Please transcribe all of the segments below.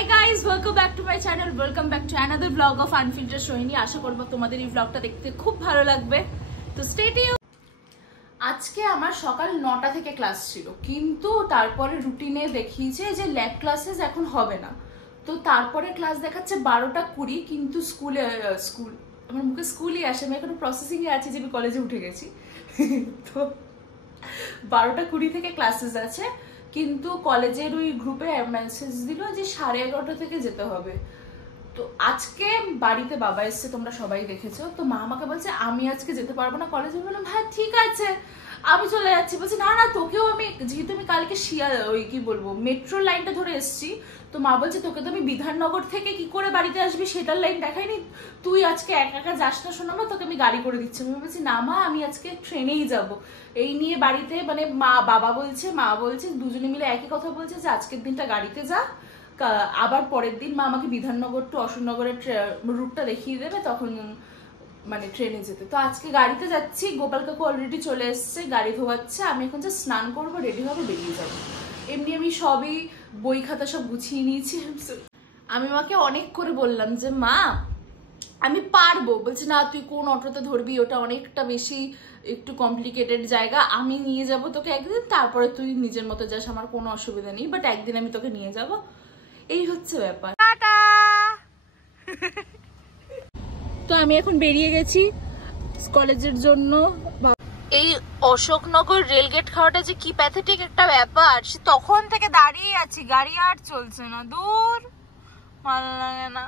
High guys, welcome back to my channel, welcome back to another blog of unfilter Sohini. আশা করব তোমাদের এই ব্লগটা দেখতে খুব ভালো লাগবে। তো স্টে টিউন। আজকে আমার সকাল 9টা থেকে ক্লাস ছিল, কিন্তু তারপরে রুটিনে দেখিয়েছে যে ল্যাব ক্লাসেস এখন হবে না। তো তারপরে ক্লাস দেখাচ্ছে 12টা 20, কিন্তু স্কুল আমার মুখে স্কুলই আসে, আমি এখনো প্রসেসিংয়ে আছি যে আমি কলেজে উঠে গেছি। তো 12টা 20 থেকে ক্লাসেস আছে, কিন্তু কলেজের ওই গ্রুপে মেসেজ দিল যে 11:30 থেকে যেতে হবে। তো আজকে বাড়িতে বাবা এসছে, তোমরা সবাই দেখেছো। তো মা আমাকে বলছে আমি আজকে যেতে পারবো না কলেজে। বললাম হ্যাঁ ঠিক আছে আমি চলে যাচ্ছি। বলছি না না তোকেও আমি, যেহেতু আমি কালকে ওই কি বলবো মেট্রো লাইনটা ধরে এসছি, তো মা বলছে তোকে তো আমি বিধাননগর থেকে কি করে বাড়িতে আসবি সেটার লাইন দেখাইনি, তুই আজকে একা একা যাস না শোনাবো, তোকে আমি গাড়ি করে দিচ্ছি। আমি বলছি না মা আমি আজকে ট্রেনেই যাব। এই নিয়ে বাড়িতে মানে বাবা বলছে মা বলছে দুজনে মিলে একই কথা বলছে যে আজকের দিনটা গাড়িতে যা, আবার পরের দিন মা আমাকে বিধাননগর টু অশোকনগরের রুটটা দেখিয়ে দেবে, তখন মানে ট্রেনে যেতে। তো আজকে গাড়িতে যাচ্ছি। গোপাল কাকু অলরেডি চলে এসছে, গাড়ি ধোয়াচ্ছে। আমি এখন যে স্নান করবো, রেডি হবো, বেরিয়ে যাবো। এমনি আমি সবই বই খাতা সব গুছিয়ে নিয়েছি। আমি মাকে অনেক করে বললাম যে মা আমি পারবো। বলছে না তুই কোন অটোতে ধরবি, ওটা অনেকটা বেশি একটু কমপ্লিকেটেড জায়গা, আমি নিয়ে যাব তোকে একদিন, তারপরে তুই নিজের মতো যাস, আমার কোনো অসুবিধা নেই, বাট একদিন আমি তোকে নিয়ে যাব। এই হচ্ছে ব্যাপার। তো আমি এখন বেরিয়ে গেছি কলেজের জন্য। এই অশোকনগর রেলগেট খাওয়াটা যে কি প্যাথেটিক একটা ব্যাপার, সে তখন থেকে দাঁড়িয়ে আছি, গাড়ি আর চলছে না, দূর ভালো লাগে না।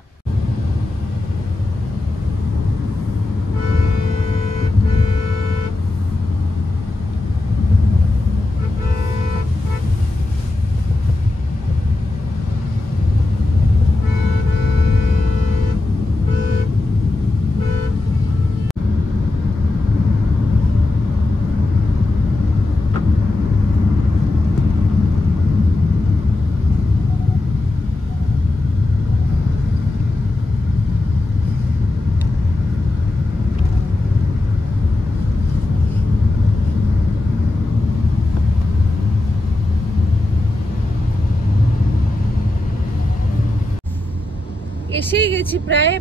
এসেই গেছি প্রায়,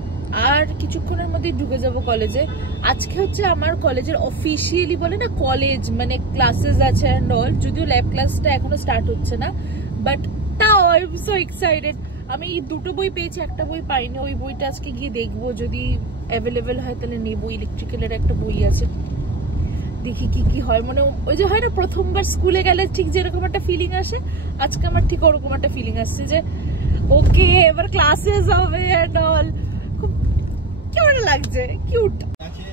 আর কিছুক্ষণের মধ্যেই ঢুকে যাব কলেজে। আজকে হচ্ছে আমার কলেজের অফিসিয়ালি বলে না কলেজ, মানে ক্লাসেস আছে অ্যান্ড অল, যদিও ল্যাব ক্লাসটা এখনো স্টার্ট হচ্ছে না, বাট তাও আই এম সো এক্সাইটেড। আমি দুটো বই পেয়েছি, একটা বই পাইনি, ওই বইটা আজকে গিয়ে দেখবো, যদি অ্যাভেলেবেল হয় তাহলে নেবো। ইলেকট্রিক্যালের একটা বই আছে, দেখি কি কি হয়। মানে ওই যে হয় না প্রথমবার স্কুলে গেলে ঠিক যেরকম একটা ফিলিং আসে, আজকে আমার ঠিক ওরকম একটা ফিলিং আসছে যে ওকে এবার ক্লাসেস হবে এন্ড অল। খুব কেমন লাগছে, কিউট। আছে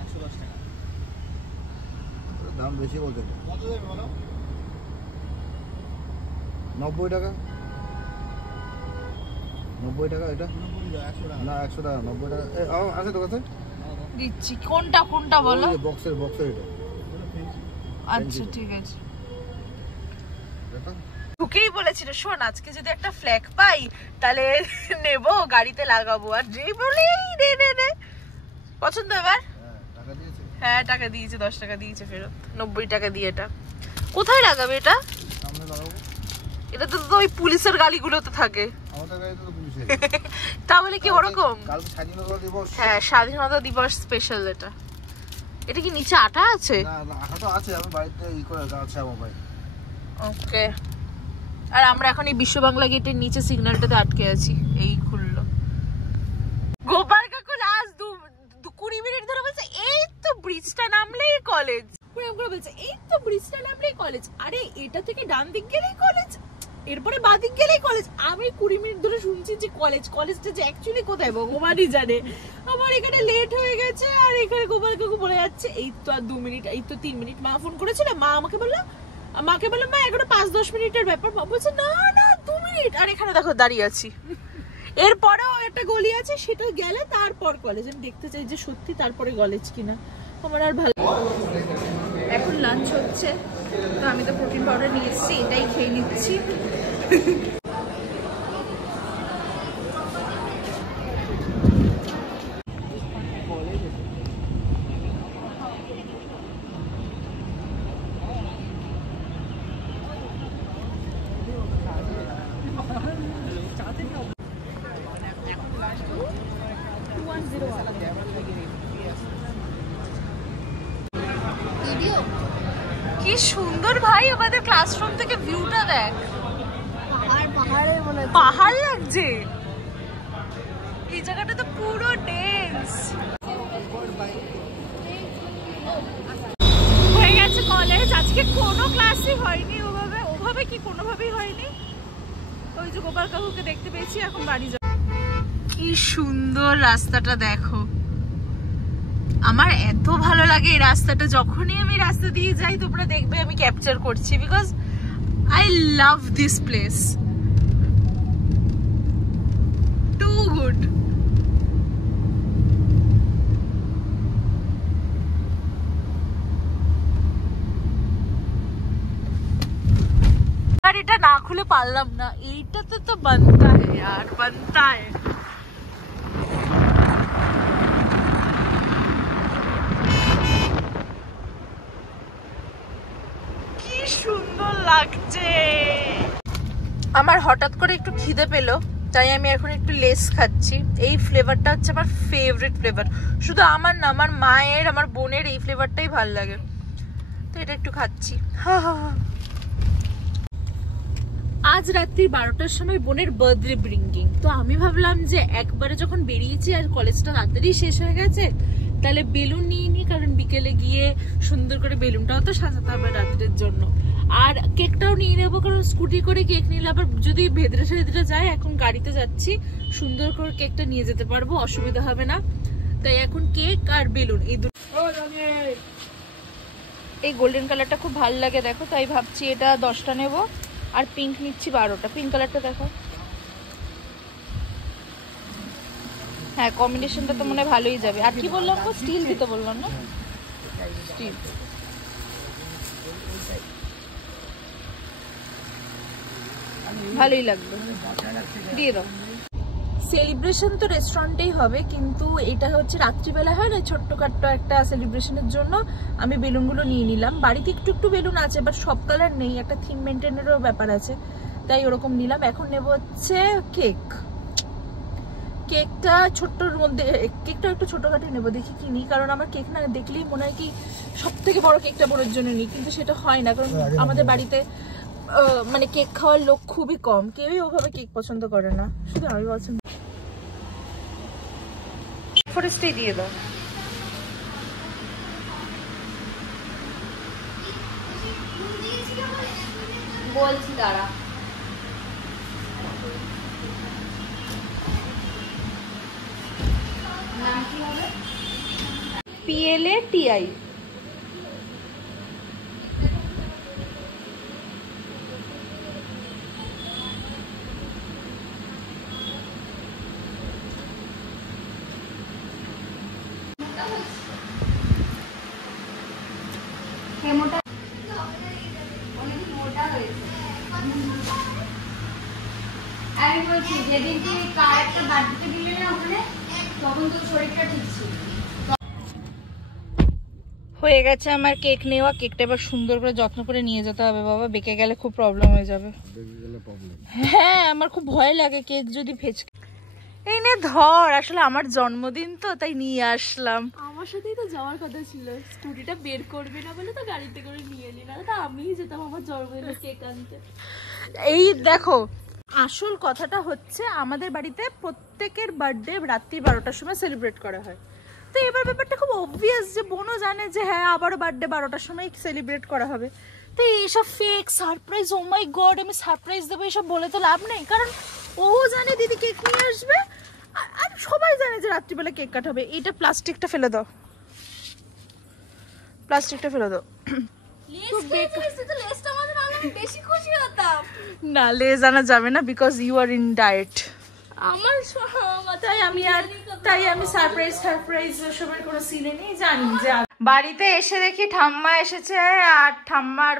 110 টাকা দাম বেশি বলতে। কত দেবে বলো? 90 টাকা। 90 টাকা এটা? 100 টাকা না, 100 টাকা 90 টাকা। আছে তো কাছে দিচ্ছি। কোনটা কোনটা বলো? এই বক্সের এটা। আচ্ছা ঠিক আছে। ওকেই বলেছিল শোন আজকে যদি একটা ফ্ল্যাগ পাই তাহলে নেব, গাড়িতে লাগাবো। আর যেই বলেই নে পছন্দ। এবার টাকা দিয়েছে? হ্যাঁ টাকা দিয়েছে, 10 টাকা দিয়েছে ফেরত, 90 টাকা দিয়ে। এটা কোথায় লাগাবে? এটা সামনে লাগাবো। এটা তো ওই পুলিশের গাড়িগুলোতে থাকে। আমাদের গাড়িতে তো পুলিশের। তাহলে কি ওরকম? কাল স্বাধীনতা দিবস। হ্যাঁ স্বাধীনতা দিবস স্পেশাল এটা। এটা কি নিচে আঠা আছে? না না আঠা তো আছে, আমি বাড়িতে করে আছে আমার ভাই। ওকে। আর আমরা এখন এই বিশ্ব বাংলা গেটের নিচে সিগন্যালটাতে আটকে আছি, এই খুললো। গোপাল কাকু লাস্ট 20 মিনিট ধরে বলছে এই তো ব্রিজটা নামলেই কলেজ, বলছে এই তো ব্রিজটা নামলেই কলেজ। আরে এটা থেকে ডান দিক গেলেই কলেজ, এরপরে বাঁ দিক গেলেই কলেজ। আমি 20 মিনিট ধরে শুনছি যে কলেজটা যে অ্যাকচুয়ালি কোথায় ভগবানই জানে। আমার এখানে লেট হয়ে গেছে, আর এখানে গোপাল কাকু বলে যাচ্ছে এই তো আর 2 মিনিট, এই তো 3 মিনিট। মা ফোন করেছিল, মাকে বললাম মা এখনো 5-10 মিনিটের ব্যাপার। মা বলছে না না 2 মিনিট। আর এখানে দেখো দাঁড়িয়ে আছি। এরপরেও একটা গলি আছে, সেটা গেলে তারপর কলেজ। আমি দেখতে চাই যে সত্যি তারপরে কলেজ কিনা। আমার আর ভালো। এখন লাঞ্চ হচ্ছে, তো আমি তো প্রোটিন পাউডার নিয়ে এসেছি, এটাই খেয়ে নিচ্ছি। কি সুন্দর ভাই আমাদের ক্লাসরুম থেকে ভিউটা দেখ, পাহাড় লাগছে এই জায়গাটা তো পুরো ডেন্স। হয়ে গেছে কলেজ, আজকে কোনো ক্লাসই হয়নি, ওভাবে কি কোনোভাবেই হয়নি। ওই যে গোপাল কাকুকে দেখতে পেয়েছি, এখন বাড়ি যাব। কি সুন্দর রাস্তাটা দেখো, আমার এত ভালো লাগে এই রাস্তাটা। যখনই আমি রাস্তা দিয়ে যাই তোমরা দেখবে আমি ক্যাপচার করছি, because I love this place too good. আর এটা না খুলে পারলাম না, এইটাতে তো বানতা है यार, বানতা है। কি সুন্দর লাগছে। আমার হঠাৎ করে একটু খিদে পেলো, তাই আমি এখন একটু লেস খাচ্ছি। এই ফ্লেভারটা হচ্ছে আমার ফেভারিট ফ্লেভার, শুধু আমার না, আমার মায়ের, আমার বোনের এই ফ্লেভারটাই ভালো লাগে, তো এটা একটু খাচ্ছি। আজ রাত্রি 12টার সময় বোনের বার্থডে ব্রিঙ্গিং, তো আমি ভাবলাম যে একবারে যখন বেরিয়েছি আর কলেজটা তাড়াতাড়ি শেষ হয়ে গেছে, তাহলে বেলুন নিয়ে নি, কারণ বিকেলে গিয়ে সুন্দর করে বেলুনটাও তো সাজাতে হবে রাত্রের জন্য, আর কেকটাও নিয়ে নেবো, কারণ স্কুটি করে কেক নিলে আবার যদি ভেতরে সেদিটা যায়, এখন গাড়িতে যাচ্ছি, সুন্দর করে কেকটা নিয়ে যেতে পারবো, অসুবিধা হবে না। তাই এখন কেক আর বেলুন এই দুটো। এই গোল্ডেন কালারটা খুব ভালো লাগে দেখো, তাই ভাবছি এটা 10টা নেবো, আর পিঙ্ক নিচ্ছি 12টা। পিঙ্ক কালারটা দেখো, হ্যাঁ কম্বিনেশনটা তো মনে হয় ভালোই যাবে। আর কি বললাম গো, স্টিল দিতে বললাম না, স্টিল। ভালোই লাগবে, দিয়ে দাও। সেলিব্রেশন তো রেস্টুরেন্টেই হবে, কিন্তু এটা হচ্ছে রাত্রিবেলা হয় না, ছোট্টখাট্ট একটা সেলিব্রেশনের জন্য আমি বেলুনগুলো নিয়ে নিলাম। বাড়িতে একটু একটু বেলুন আছে, বাট সব কালার নেই, একটা থিম মেনটেনেরও ব্যাপার আছে, তাই ওরকম নিলাম। এখন নেব হচ্ছে কেক। কেকটা ছোট্টর মধ্যে, কেকটা একটু ছোটখাটো নেবো, দেখি কি নিই, কারণ আমার কেক না দেখলেই মনে হয় কি সব থেকে বড় কেকটা বোনের জন্য নিই, কিন্তু সেটা হয় না, কারণ আমাদের বাড়িতে মানে কেক খাওয়ার লোক খুবই কম, কেউই ওভাবে কেক পছন্দ করে না, শুধু আমি পছন্দ। ফরেস্টে দিয়ে দাও। বলছি দাঁড়া, নাম কি হবে? PLATI। মোটা অনেক মোটা হয়েছে। আমি বলছি যেদিন তুই কার একটা বার্থডে দিলে না ওখানে, তখন তোর শরীরটা ঠিক ছিল। হয়ে গেছে আমার কেক নেওয়া। কেকটা এবার সুন্দর করে যত্ন করে নিয়ে যেতে হবে বাবা, বেঁকে গেলে খুব প্রবলেম হয়ে যাবে। হ্যাঁ আমার খুব ভয় লাগে কেক যদি ভেজে। এই নে ধর, আসলে আমার জন্মদিন তো তাই নিয়ে আসলাম। আমার সাথেই তো যাওয়ার কথা ছিল, স্কুটিটা বের করবে না বলে তো গাড়িতে করে নিয়ে এলি, না তো আমিই যেতাম আমার জন্মদিনে কেক আনতে। এই দেখো, আসল কথাটা হচ্ছে আমাদের বাড়িতে প্রত্যেকের বার্থডে রাত্রি 12টার সময় সেলিব্রেট করা হয়, তো এবার ব্যাপারটা খুব অবভিয়াস যে বোনও জানে যে হ্যাঁ আবারও বার্থডে 12টার সময় সেলিব্রেট করা হবে, তো এইসব ফেক সারপ্রাইজ, ও মাই গড আমি সারপ্রাইজ দেবো এইসব বলে তো লাভ নেই, কারণ ও জানে দিদি কেক নিয়ে আসবে, আর সবাই জানে যে রাত্রিবেলা কেক কাটাবে। এইটা প্লাস্টিকটা ফেলে দাও, প্লাস্টিকটা ফেলে দাও। না লেজ আনা যাবে না, because you are in diet. আমার তাই আমি সারপ্রাইজ সবার কোনো সিনে নেই, জানি যে বাড়িতে এসে দেখি ঠাম্মা এসেছে, আর ঠাম্মার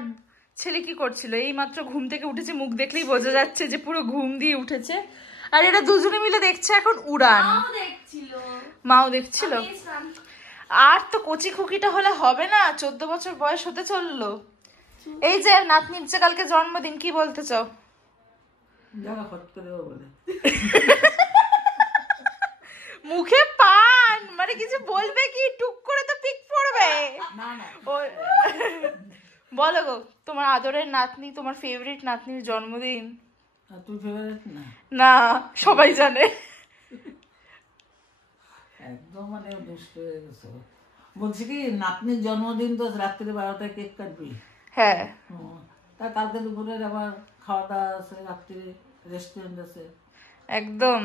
ছেলে কি করছিল, এই মাত্র ঘুম থেকে উঠেছে, মুখ দেখলেই বোঝা যাচ্ছে যে পুরো ঘুম দিয়ে উঠেছে, আর এরা দুজনে মিলে দেখছে এখন উড়ান। মাও দেখছিল। আর তো কচি খুকিটা হলে হবে না, 14 বছর বয়স হতে চললো। এই যে নাতনির যে কালকে জন্মদিন, কি বলতে চাও? মুখে পা নাতনি, তোমার ফেভারিট নাতনির জন্মদিন। তুই ফেভারিট না? না, সবাই জানে। একদম মানে দুষ্ট হয়ে গেছে। বলছি কি নাতনির জন্মদিন তো রাত্রি 12টায় কেক কাটবি? হ্যাঁ, তা কালকে দুপুরের আবার খাওয়া দাওয়া আছে, রাত্রি রেস্টুরেন্ট আছে। একদম।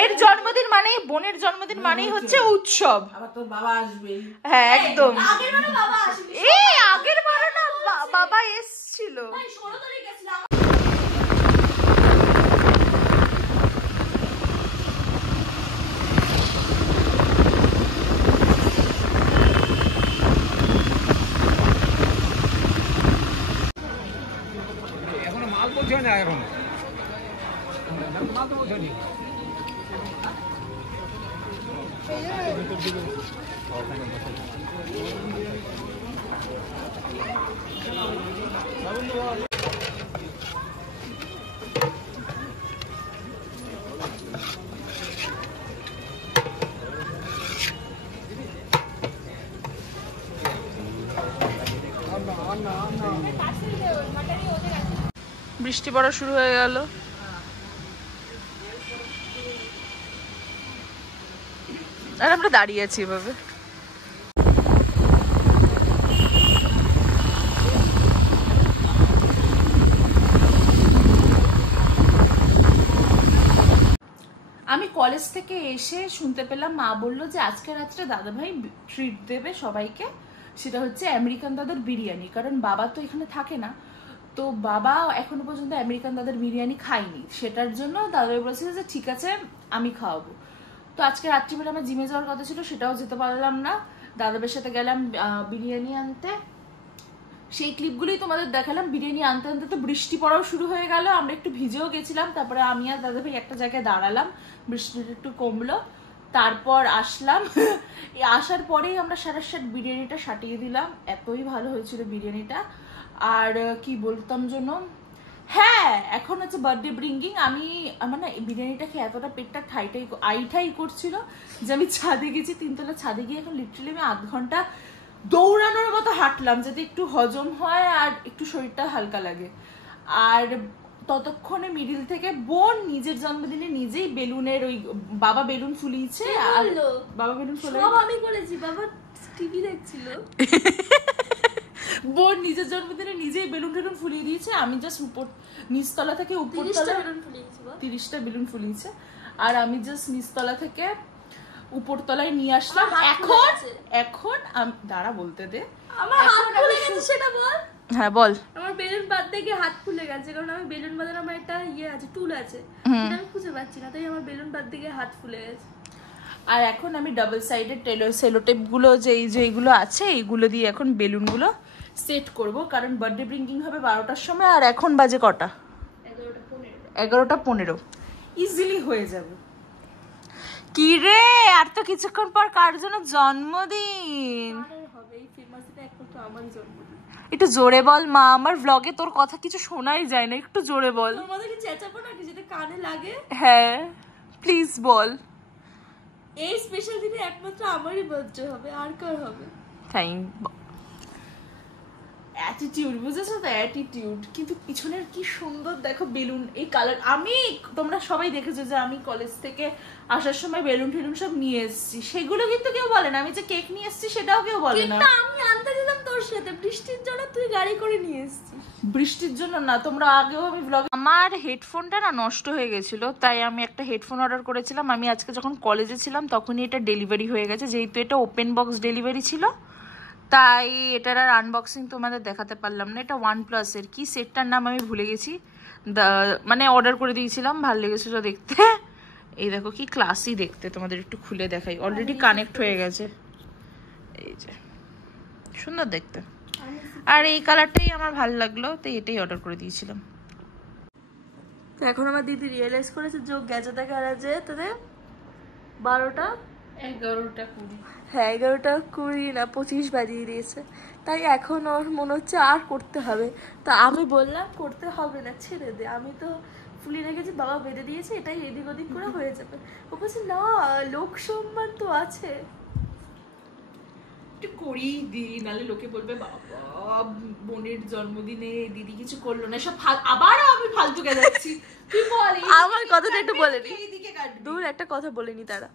এর জন্মদিন মানেই, বোনের জন্মদিন মানেই হচ্ছে উৎসব। আবার তোর বাবা আসবেই। হ্যাঁ একদম। এই আগের বারও না বাবা এসেছিল। এখনো মাল বলছে না, এখন মাল তো বলছে নি। বৃষ্টি পড়া শুরু হয়ে গেল। আর আমরা দাঁড়িয়ে আছি এভাবে। আমি কলেজ থেকে এসে শুনতে পেলাম, মা বললো যে আজকে রাত্রে দাদাভাই ট্রিট দেবে সবাইকে, সেটা হচ্ছে আমেরিকান দাদার বিরিয়ানি। কারণ বাবা তো এখানে থাকে না, তো বাবা এখনো পর্যন্ত আমেরিকান দাদার বিরিয়ানি খায়নি, সেটার জন্য দাদাভাই বলেছিল যে ঠিক আছে আমি খাওয়াবো। তো আজকে রাত্রিবেলা আমার জিমে যাওয়ার কথা ছিল, সেটাও যেতে পারলাম না। দাদাভাইয়ের সাথে গেলাম বিরিয়ানি আনতে, সেই ক্লিপগুলোই তোমাদের দেখালাম। বিরিয়ানি আনতে আনতে তো বৃষ্টি পড়াও শুরু হয়ে গেল, আমরা একটু ভিজেও গেছিলাম। তারপরে আমি আর দাদাভাই একটা জায়গায় দাঁড়ালাম, বৃষ্টিটা একটু কমলো, তারপর আসলাম। আসার পরেই আমরা সারাসাট বিরিয়ানিটা সাটিয়ে দিলাম, এতই ভালো হয়েছিল বিরিয়ানিটা। আর কি বলতাম জন্য, হ্যাঁ এখন হচ্ছে বার্থডে ব্রিঙ্গিং। আমি আমার না বিরিয়ানিটা খেয়ে এতটা পেটটা আইঠাই করছিল যে আমি ছাদে গেছি, 3 তলা ছাদে গিয়ে এখন লিটারালি আমি আধ ঘন্টা দৌড়ানোর মতো হাঁটলাম, যাতে একটু হজম হয় আর একটু শরীরটা হালকা লাগে। আর ততক্ষণে মিডিল থেকে বোন নিজের জন্মদিনে নিজেই বেলুনের ওই বাবা বেলুন ফুলিয়েছে। আর বাবা বেলুন ফুলিয়ে আমি করেছি, বাবা টিভি দেখছিল। বোন নিজের জন্মদিনে নিজেই বেলুন টেলুন ফুলিয়ে দিয়েছে। আমি জাস্ট নিচতলা থেকে উপরতলা 30টা বেলুন ফুলিয়েছে, আর আমি জাস্ট নিচতলা থেকে উপরতলায় নিয়ে আসলাম। এখন দাঁড়া বলতে দে। আমার হাত ফুলে গেছে, সেটা বল। হ্যাঁ বল। আমার বেলুন বাঁধতে গিয়ে হাত ফুলে গেছে, কারণ আমি বেলুন বাঁধার আমার একটা আছে, টুল আছে, সেটা আমি খুঁজে পাচ্ছি না, তাই আমার বেলুন বাঁধতে গিয়ে হাত ফুলে গেছে। আর এখন আমি ডাবল সাইডেড সেলোটেপ গুলো যেইগুলো আছে এইগুলো দিয়ে এখন বেলুনগুলো সেট করব, কারণ বার্থডে ব্রিঙ্কিং হবে 12টার সময়, আর এখন বাজে কটা? 11:15। ইজিলি হয়ে যাবে। কি রে, আর তো কিছুক্ষণ পর কার জন্য জন্মদিন? একটু জোরে বল মা, আমার ব্লগে তোর কথা কিছু শোনাই যায় না, একটু জোরে বল। চেঁচাবো নাকি যেটা কানে লাগে? হ্যাঁ প্লিজ বল। এই স্পেশাল দিনে একমাত্র আমারই বার্থডে হবে, আর কার হবে? থ্যাংক অ্যাটিটিউড, বুঝেছো তো? অ্যাটিটিউড। কিন্তু পিছনের কি সুন্দর দেখো বেলুন, এই কালার। আমি, তোমরা সবাই দেখেছো যে আমি কলেজ থেকে আসার সময় বেলুন টেলুন সব নিয়ে এসেছি, সেগুলো কিন্তু কেউ বলে না। আমি যে কেক নিয়ে এসেছি সেটাও কেউ বলে না। আমি আনতে দিলাম তোর সাথে, বৃষ্টির জন্য তুই গাড়ি করে নিয়ে এসেছিস। বৃষ্টির জন্য না, তোমরা আগেও আমি ব্লগ, আমার হেডফোনটা না নষ্ট হয়ে গেছিল, তাই আমি একটা হেডফোন অর্ডার করেছিলাম। আমি আজকে যখন কলেজে ছিলাম তখনই এটা ডেলিভারি হয়ে গেছে, যেহেতু এটা ওপেন বক্স ডেলিভারি ছিল, তাই এটার আর আনবক্সিং তোমাদের দেখাতে পারলাম না। এটা OnePlus এর, কি সেটটার নাম আমি ভুলে গেছি, মানে অর্ডার করে দিয়েছিলাম, ভালো লেগেছিল দেখতে। এই দেখো কি ক্লাসি দেখতে, তোমাদের একটু খুলে দেখাই। অলরেডি কানেক্ট হয়ে গেছে, এই যে সুন্দর দেখতে। আর এই কালারটাই আমার ভালো লাগলো, তাই এটাই অর্ডার করে দিয়েছিলাম। তো এখন আমার দিদি রিয়েলাইজ করেছে যে গেজাতে গ্যারাজে তোদের 12টা 11:20, হ্যাঁ 11:20 না 25 বাজিয়ে দিয়েছে। তাই এখন ওর মনে হচ্ছে আর করতে হবে। তা আমি বললাম করতে হবে না, ছেড়ে দে, আমি তো ফুলি রেখেছি, বাবা বেঁধে দিয়েছে, এটাই এদিক ওদিক করে হয়ে যাবে। ও বলছে না, লোক সম্মান তো আছে। একটু করেই দিই, নাহলে লোকে বলবে বাবা বোনের জন্মদিনে দিদি কিছু করলো না, সব আবারও আমি ফালতু কে যাচ্ছি। তুই বল আমার কথাটা একটু বলে নি, এইদিকে কাটবি। দূর একটা কথা বলেনি তারা।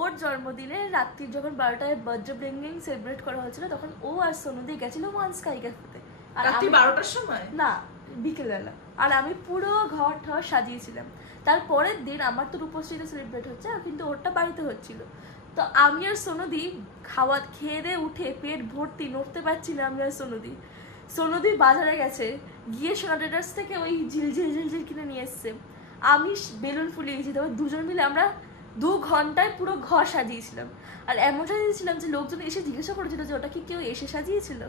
ওর জন্মদিনে রাত্রি যখন 12টায় বার্থডে ব্রিঙ্গিং সেলিব্রেট করা হচ্ছিল, তখন ও আর সোনুদি গেছিল ওয়ান স্কাই ক্যাফেতে। আর রাত্রি 12টার সময় না, বিকেলবেলা। আর আমি পুরো ঘর ঠর সাজিয়েছিলাম। তারপরের দিন আমার তো রূপশ্রীতে সেলিব্রেট হচ্ছে, কিন্তু ওরটা বাড়িতে হচ্ছিল। তো আমি আর সোনুদি খেয়ে দিয়ে উঠে পেট ভর্তি, নড়তে পারছি না আমি আর সোনুদি। সোনুদি বাজারে গেছে, গিয়ে সোনা ট্রেডার্স থেকে ওই ঝিলঝিল কিনে নিয়ে এসছে। আমি বেলুন ফুলিয়েছি। তবে দুজন মিলে আমরা 2 ঘন্টায় পুরো ঘর সাজিয়েছিলাম। আর এমন সাজিয়েছিলাম যে লোকজন এসে জিজ্ঞাসা করেছিল যে ওটা কি কেউ এসে সাজিয়েছিল।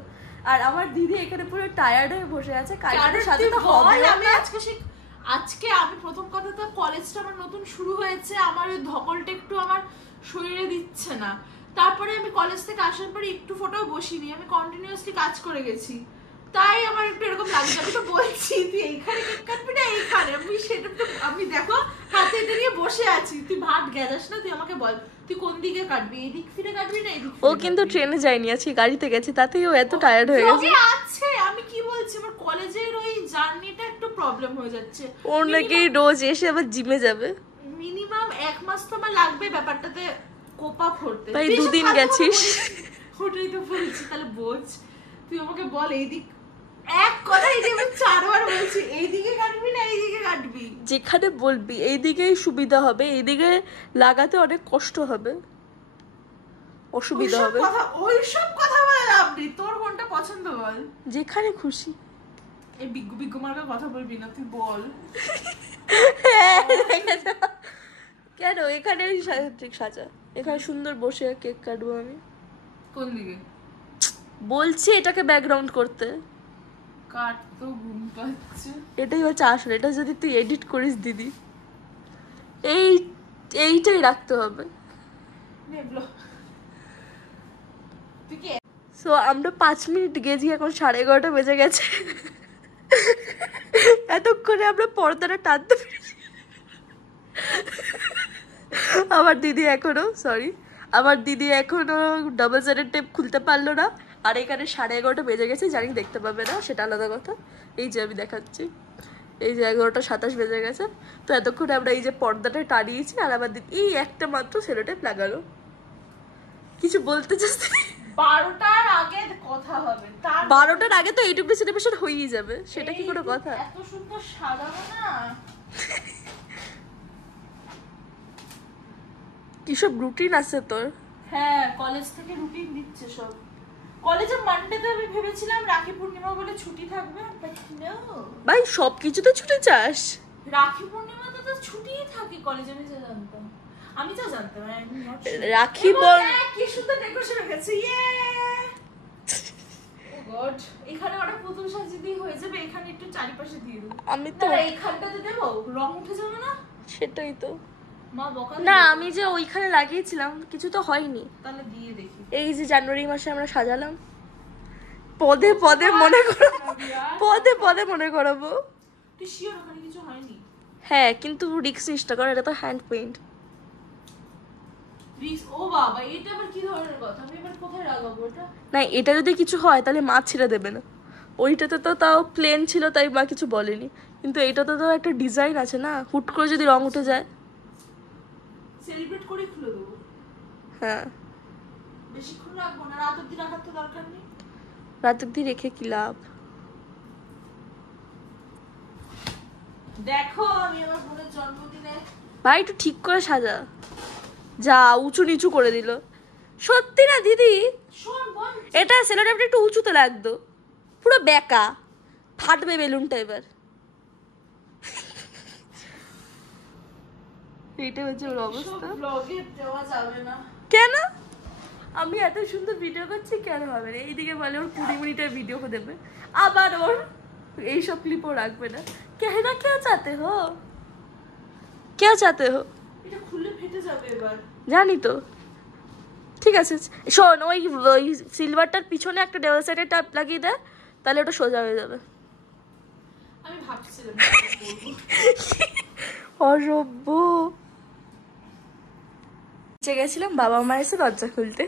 আর আমার দিদি এখানে পুরো টায়ার্ড হয়ে বসে আছে, কালকে সাজাতে হবে। আমি আজকে আমি প্রথম কথা তো কলেজটা আমার নতুন শুরু হয়েছে, আমার ওই ধকলটা একটু আমার শরীরে দিচ্ছে না। তারপরে আমি কলেজ থেকে আসার পরে একটু ফোটাও বসিনি, আমি কন্টিনিউয়াসলি কাজ করে গেছি, তাই আমার একটু এরকম লাগছে। আমি তো বলছি তুই এইখানে কেক কাটবি না এইখানে, আমি সেটা তো আমি দেখো হাতে এটা নিয়ে বসে আছি। তুই ভাত গেজাস না, তুই আমাকে বল তুই কোন দিকে কাটবি, এইদিক ফিরে কাটবি না এইদিক? ও কিন্তু ট্রেনে যায়নি, আজকে গাড়িতে গেছে, তাতেই ও এত টায়ার্ড হয়ে গেছে। আছে আমি কি বলছি, আমার কলেজের ওই জার্নিটা একটু প্রবলেম হয়ে যাচ্ছে। ওর নাকি রোজ এসে আবার জিমে যাবে। মিনিমাম 1 মাস তো আমার লাগবে ব্যাপারটাতে কোপ আপ হতে। ভাই 2 দিন গেছিস, ওটাই তো বলছি। তাহলে বোঝ, তুই আমাকে বল এইদিক এক কথাই যে আমি 4 বার বলছি, এইদিকে কাটবি না এইদিকে কাটবি? যেখানে বলবি এইদিকেই সুবিধা হবে, এইদিকে লাগাতে অনেক কষ্ট হবে, অসুবিধা হবে। ওইসব কথা বলে লাভ নেই, তোর কোনটা পছন্দ বল? যেখানে খুশি। এই বিজ্ঞ মার্কা কথা বলবি না, তুই বল। কেন এখানে ঠিক সাজা, এখানে সুন্দর বসে কেক কাটবো আমি। কোন দিকে বলছি? এটাকে ব্যাকগ্রাউন্ড করতে কাট তো ঘুম পাচ্ছে। এটাই হচ্ছে আসলে। এটা যদি তুই এডিট করিস দিদি, এইটাই রাখতে হবে। সো আমরা 5 মিনিট গেছি, এখন 11:30 বেজে গেছে। এতক্ষণে আমরা পর্দাটা টানতে পেরেছি। আমার দিদি এখনো ডাবল সাইডেড টেপ খুলতে পারলো না। আর এখানে 11:30 বেজে গেছে, জানি দেখতে পাবে না, সেটা আলাদা কথা। এই যে আমি দেখাচ্ছি, এই যে 11:27 বেজে গেছে। তো এতক্ষণে আমরা এই যে পর্দাটা টানিয়েছি, আর আমার দিদি এই একটা মাত্র সেলো টেপ লাগালো। কিছু বলতে চাচ্ছি? 12টার আগে কথা হবে। 12টার আগে তো এইটুকু সেলিব্রেশন হয়েই যাবে, সেটা কি কোনো কথা? এত সুন্দর সাজাবো না। কি সব রুটিন আছে তোর? হ্যাঁ, কলেজ থেকে রুটিন দিচ্ছে সব। কলেজে মানডেতে আমি ভেবেছিলাম রাখি পূর্ণিমা বলে ছুটি থাকবে, বাট নো। ভাই সবকিছু তো ছুটি চাস? রাখি পূর্ণিমাতে তো ছুটিই থাকে কলেজে, আমি যা জানতাম। রাখি বল কি সুন্দর ডেকোরেশন হয়ে গেছে। ইয়ে ও গড, এখানে ওটা পুতুল সাজিয়ে দিয়ে হয়ে যাবে, এখানে একটু চারিপাশে দিয়ে দেব। আমি তো এইখানটাতে দেব, রং উঠে যাবে না? সেটাই তো। মা বকা না, আমি যে ওইখানে লাগিয়েছিলাম কিছু তো হয়নি। তাহলে দিয়ে দেখি। এই যে জানুয়ারি মাসে আমরা সাজালাম, পদে পদে মনে করাবো। তুই শিওর ওখানে কিছু হয়নি? হ্যাঁ, কিন্তু রিক্স নিসটা, কারণ এটা তো হ্যান্ড পেইন্ট। ও বাবা, এটা আবার কি ধরনের কথা? আমি এবার কোথায় লাগাবো এটা? না, এটা যদি কিছু হয় তাহলে মা ছেড়ে দেবে না। ওইটাতে তো তাও প্লেন ছিল, তাই মা কিছু বলেনি। কিন্তু এইটাতে তো একটা ডিজাইন আছে না, হুট করে যদি রং উঠে যায়। সেলিব্রেট করে খুলে দেবো। হ্যাঁ, বেশিক্ষণ রাখবো না, রাত অব্দি রাখার তো দরকার নেই। রাত অব্দি রেখে কি লাভ? দেখো আমি আমার বোনের জন্মদিনে ভাই একটু ঠিক করে সাজা, যা উঁচু নিচু করে দিল। সত্যি না দিদি, শোন বল, এটা সেলোটেপটা একটু উঁচুতে লাগতো, পুরো বেকা, ফাটবে বেলুনটা এবার। এইটা হচ্ছে ওর অবস্থা। ব্লগে দেওয়া যাবে না কেন? আমি এত সুন্দর ভিডিও করছি, কেন হবে না? এইদিকে বলে ওর 20 মিনিটের ভিডিও দেবে, আবার ওর এইসব ক্লিপও রাখবে না। কেনা কে চাতে হো, এটা খুলে ফেটে যাবে এবার। জানি তো। ঠিক আছে, শোন, ওই সিলভারটার পিছনে একটা ডবল সাইডের টাপ লাগিয়ে দে, তাহলে ওটা সোজা হয়ে যাবে। আমি ভাবছিলাম অসভ্য। গেছিলাম বাবা মা এসে দরজা খুলতে,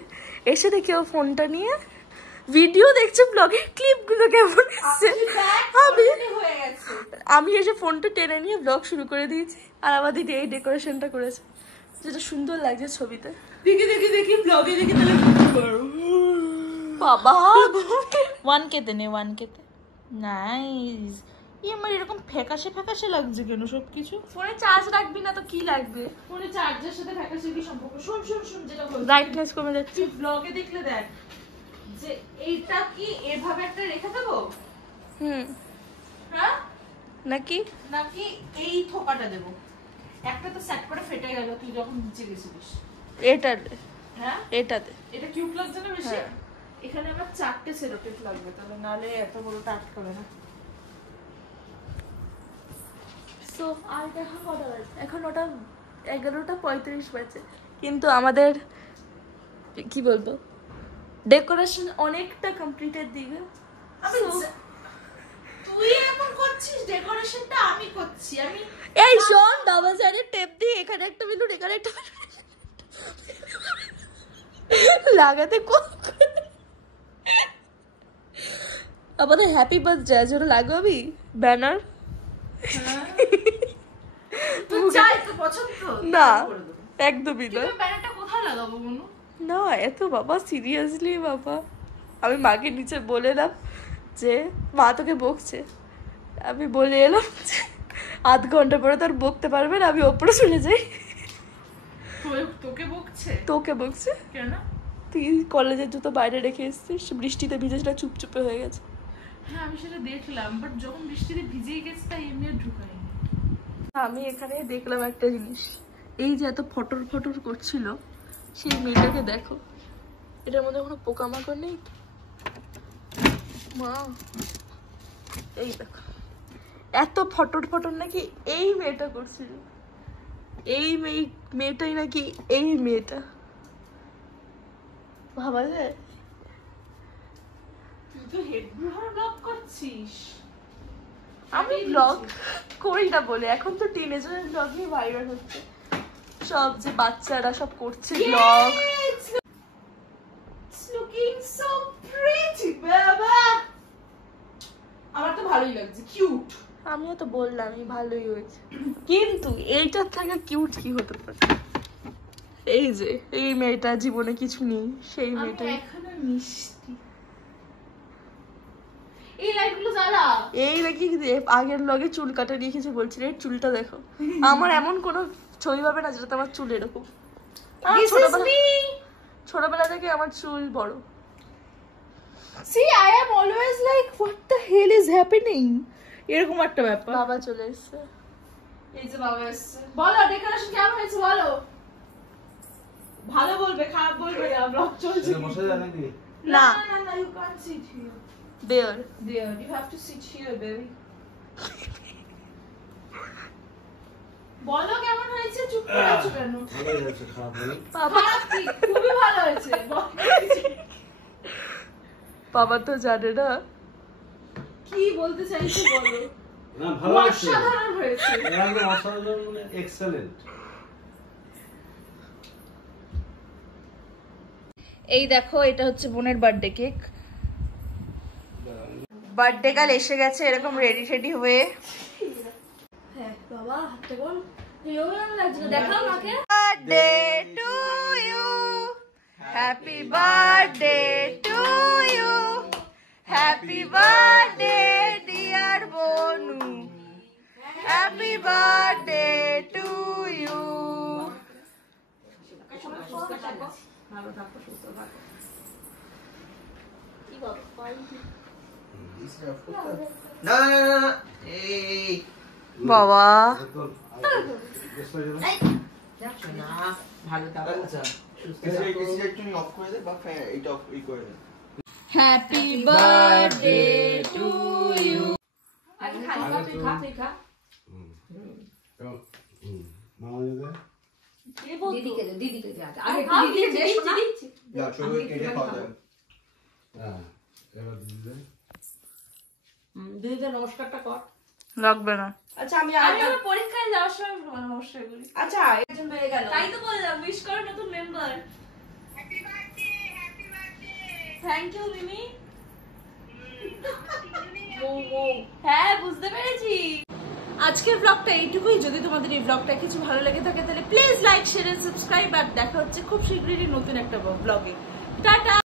এসে দেখি ও ফোনটা নিয়ে ভিডিও দেখছে, ব্লগের ক্লিপগুলো কেমন এসছে। আমি এসে ফোনটা টেনে নিয়ে ব্লগ শুরু করে দিয়েছি, আর আমার দিদি এই ডেকোরেশনটা করেছে, যেটা সুন্দর লাগছে ছবিতে। দেখি ব্লগে দেখি তাহলে বাবা 1K তে নে 1K তে। নাইস। আমার এরকম ফ্যাকাশে ফ্যাকাশে লাগছে কেন সবকিছু? ফোনে চার্জ রাখবি না তো কি লাগবে? ফোনে চার্জের সাথে ফ্যাকাশে কি সম্পর্ক? শুন যেটা বলছি। ব্রাইটনেস কমে যাচ্ছে। তুই ব্লগে দেখলে দেখ যে এইটা কি এভাবে একটা রেখে দেবো, হ্যাঁ নাকি নাকি এই থোকাটা দেবো? একটা তো সেট করে ফেটে গেল তুই যখন নিচে গেছিলিস। এটাতে, হ্যাঁ এটাতে এটা কিউট লাগছে না বেশি? এখানে আমার 4টে সেলোটেপ লাগবে, তাহলে নালে এত বড়টা আটকাবে না। সো আর এখন কটা বাজে? এখন ওটা 11:35 বাজে, কিন্তু আমাদের কি বলবো ডেকোরেশন অনেকটা কমপ্লিটের দিকে। তুই এমন করছিস, ডেকোরেশনটা আমি করছি। আমি এই শোন, ডাবল সাইডের টেপ দিয়ে এখানে একটা বেলুন এখানে একটা লাগাতে আমাদের হ্যাপি বার্থডে আছে, ওটা লাগাবি ব্যানার? তুই চাই তো পছন্দ না একদমই না। ব্যানারটা কোথায় লাগাবো মনু? না এত বাবা সিরিয়াসলি বাবা, আমি মাকে নিচে বলে এলাম যে মা তোকে বকছে, আমি বলে এলাম যে আধ ঘন্টা পরে তো আর বকতে পারবে না, আমি ওপরে চলে যাই। তোকে বকছে? তোকে বকছে কেন? তুই কলেজের জুতো বাইরে রেখে এসেছিস, বৃষ্টিতে ভিজে সেটা চুপচুপে হয়ে গেছে। হ্যাঁ আমি সেটা দেখলাম, বাট যখন বৃষ্টিতে ভিজেই গেছে তাই এমনি আর ঢুকাইনি। আমি এখানে দেখলাম একটা জিনিস, এই যে এত ফটর ফটর করছিল সেই মেয়েটাকে দেখো, এটার মধ্যে কোনো পোকামাকড় নেই তো? মা এই দেখো এত ফটর ফটর নাকি এই মেয়েটা করছিল, এই মেয়েটাই নাকি এই মেয়েটা, ভাবা যায়? তুই তো হেড ব্লগ করছিস। আমি ব্লগ করি না বলে, এখন তো টিনেজার ব্লগই ভাইরাল হচ্ছে, সব যে বাচ্চারা সব করছে blog. It's looking so pretty, বাবা। আমার তো ভালোই লাগছে, কিউট। আমিও তো বললামই ভালোই হয়েছে, কিন্তু এইটার থেকে কিউট কি হতে পারে? এই যে এই মেয়েটা জীবনে কিছু নেই, সেই মেয়েটা এখনো মিষ্টি। এই লাইটগুলো জ্বালা। এই নাকি আগের লগে চুল কাটা নিয়ে কিছু বলছিল, এই চুলটা দেখো। আমার এমন কোনো ছবি পাবে না যেটাতে আমার চুল এরকম। ছোটবেলা থেকে আমার চুল বড়। See, I am always like, what the hell is happening? এরকম একটা ব্যাপার। বাবা চলে এসেছে, এই যে বাবা এসেছে। বলো ডেকোরেশন কেমন হয়েছে বলো। ভালো বলবে, খারাপ বলবে না, ব্লগ চলছে। বসে যা নাকি? না না না, you can't sit here. There There, you have to sit here, baby. বলো কেমন হয়েছে, চুপ করে আছো কেন? ভালো হয়েছে, খারাপ হয়নি। খারাপ কি? খুবই ভালো হয়েছে। বাবা তো জানে না কি বলতে চাইছো বলো। না ভালো হয়েছে, অসাধারণ হয়েছে। একদম অসাধারণ, মানে এক্সেলেন্ট। এই দেখো, এটা হচ্ছে বোনের বার্থডে কেক। বার্থডে কাল এসে গেছে এরকম রেডি টেডি হয়ে। হ্যাঁ বাবা হাতটা বল লাগছিল, দেখাও মাকে। Birthday to you, happy birthday to you, happy birthday dear Bonu, happy birthday to you. না না না না, এই বাবা হ্যাপি বার্থডে টু ইউ। দিদিদের নমস্কারটা কর। লাগবে না। আচ্ছা আমি পরীক্ষায় যাওয়ার সময় নমস্কার করি। আচ্ছা তাই তো বললাম উইশ করো নতুন মেম্বার। থ্যাংক ইউ মিমি। হ্যাঁ বুঝতে পেরেছি। আজকের ব্লগটা এইটুকুই। যদি তোমাদের এই ব্লগটা কিছু ভালো লেগে থাকে তাহলে please like share and subscribe. আর দেখা হচ্ছে খুব শীঘ্রই নতুন একটা ব্লগে। টাটা।